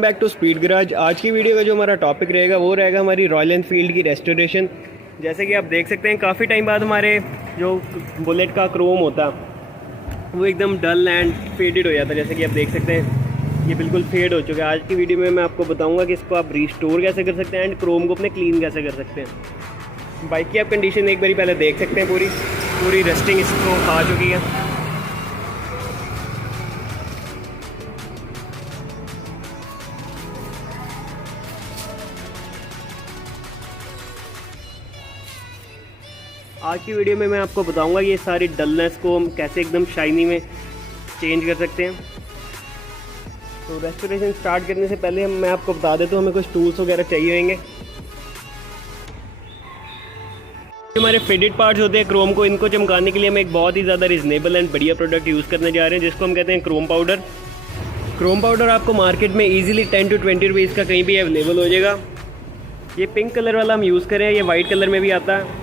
Back to speed garage. आज की वीडियो का जो हमारा टॉपिक रहेगा वो रहेगा हमारी रॉयल एनफील्ड की रेस्टोरेशन। जैसे कि आप देख सकते हैं काफ़ी टाइम बाद हमारे जो बुलेट का क्रोम होता वो एकदम डल एंड फेडेड हो जाता है। जैसे कि आप देख सकते हैं ये बिल्कुल फेड हो चुका है। आज की वीडियो में मैं आपको बताऊंगा कि इसको आप रिस्टोर कैसे कर सकते हैं एंड क्रोम को अपने क्लीन कैसे कर सकते हैं। बाइक की आप कंडीशन एक बारी पहले देख सकते हैं, पूरी पूरी रस्टिंग इसको खा चुकी है। आज की वीडियो में मैं आपको बताऊंगा ये सारी डलनेस को हम कैसे एकदम शाइनी में चेंज कर सकते हैं। तो रेस्टोरेशन स्टार्ट करने से पहले मैं आपको बता देता हूँ हमें कुछ टूल्स वगैरह चाहिए होंगे। हमारे फेडेड पार्ट्स होते हैं क्रोम को, इनको चमकाने के लिए हम एक बहुत ही ज़्यादा रिजनेबल एंड बढ़िया प्रोडक्ट यूज़ करने जा रहे हैं जिसको हम कहते हैं क्रोम पाउडर। क्रोम पाउडर आपको मार्केट में ईजिली 10 to 20 रुपीज़ का कहीं भी अवेलेबल हो जाएगा। ये पिंक कलर वाला हम यूज़ करें, ये वाइट कलर में भी आता है।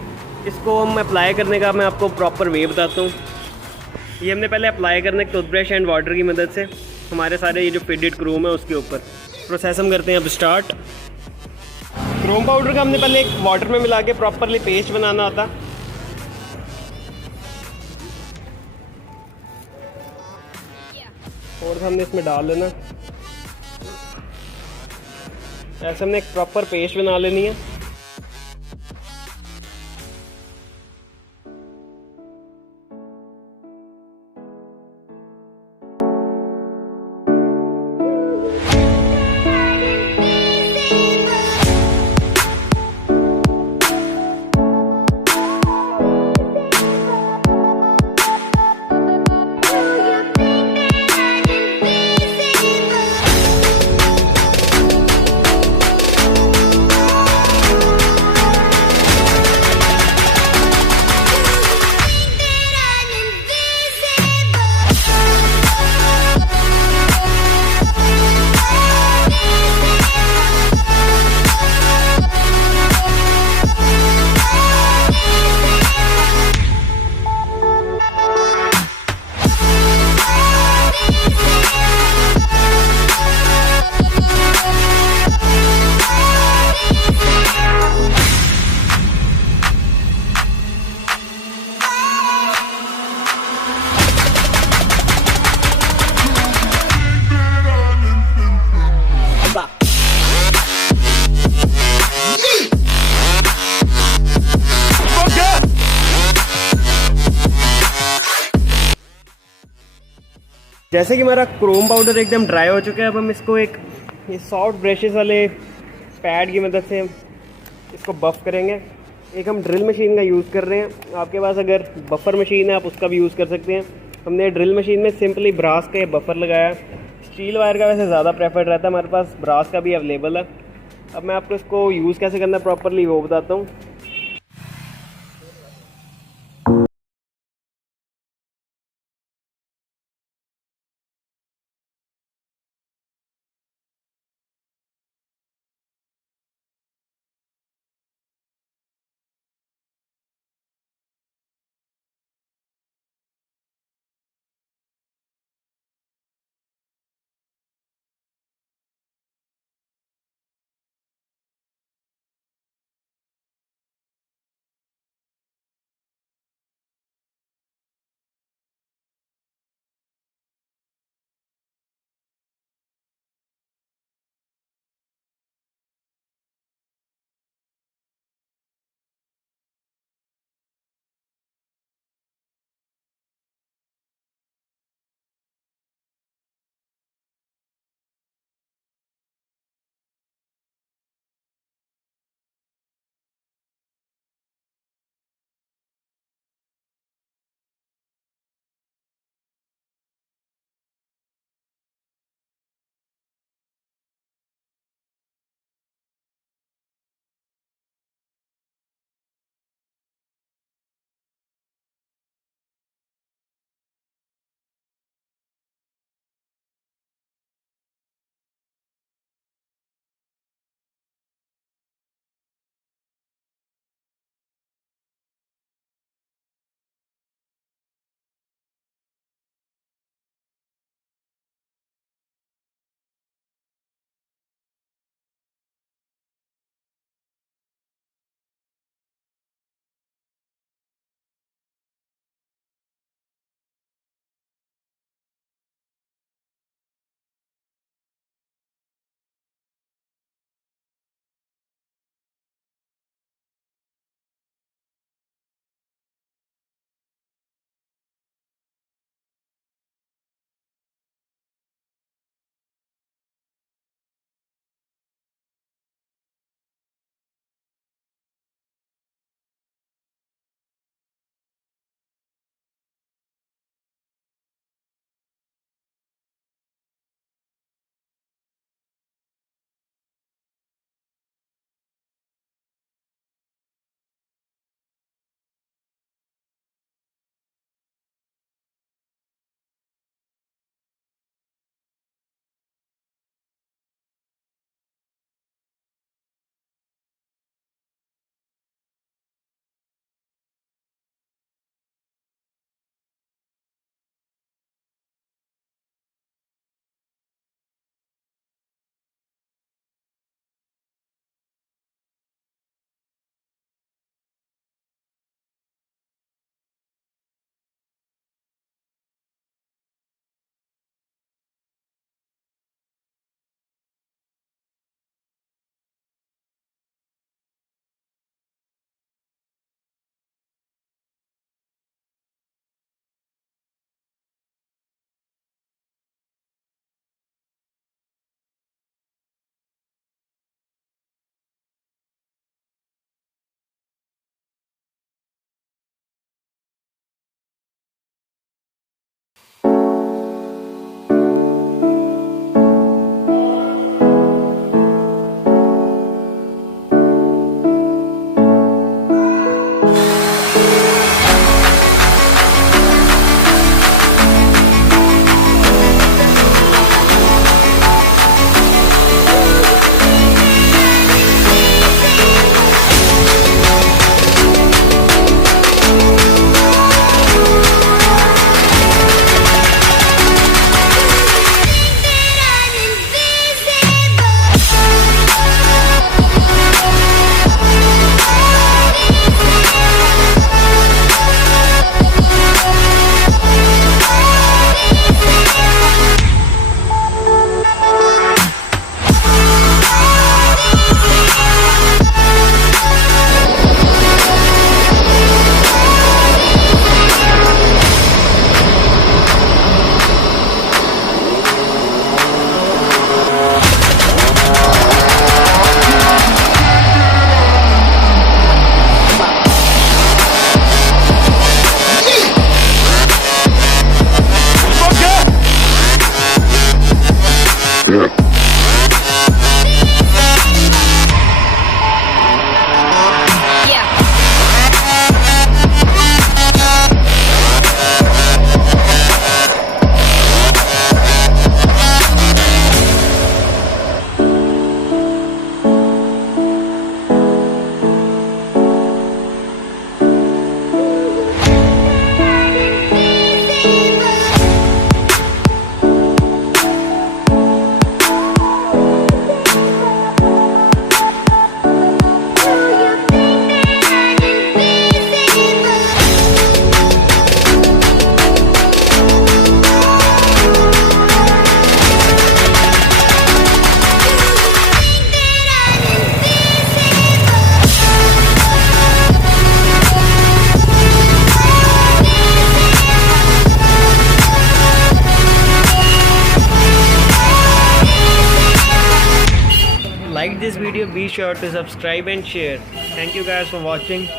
इसको हम अप्लाई करने का मैं आपको प्रॉपर वे बताता हूँ। ये हमने पहले अप्लाई करना है टूथब्रश एंड वाटर की मदद से हमारे सारे ये जो फेडेड क्रोम है उसके ऊपर। प्रोसेस हम करते हैं अब स्टार्ट। क्रोम पाउडर का हमने पहले एक वाटर में मिला के प्रॉपरली पेस्ट बनाना होता। और हमने इसमें डाल लेना, ऐसे हमने एक प्रॉपर पेस्ट बना लेनी है। जैसे कि हमारा क्रोम पाउडर एकदम ड्राई हो चुका है, अब हम इसको एक ये सॉफ्ट ब्रशेस वाले पैड की मदद से इसको बफ़ करेंगे। एक हम ड्रिल मशीन का यूज़ कर रहे हैं, आपके पास अगर बफर मशीन है आप उसका भी यूज़ कर सकते हैं। हमने ड्रिल मशीन में सिंपली ब्रास का ये बफर लगाया। स्टील वायर का वैसे ज़्यादा प्रेफर्ड रहता है, हमारे पास ब्रास का भी अवेलेबल है। अब मैं आपको इसको यूज़ कैसे करना है प्रॉपरली वो बताता हूँ। Like this video, be sure to subscribe and share. Thank you guys for watching.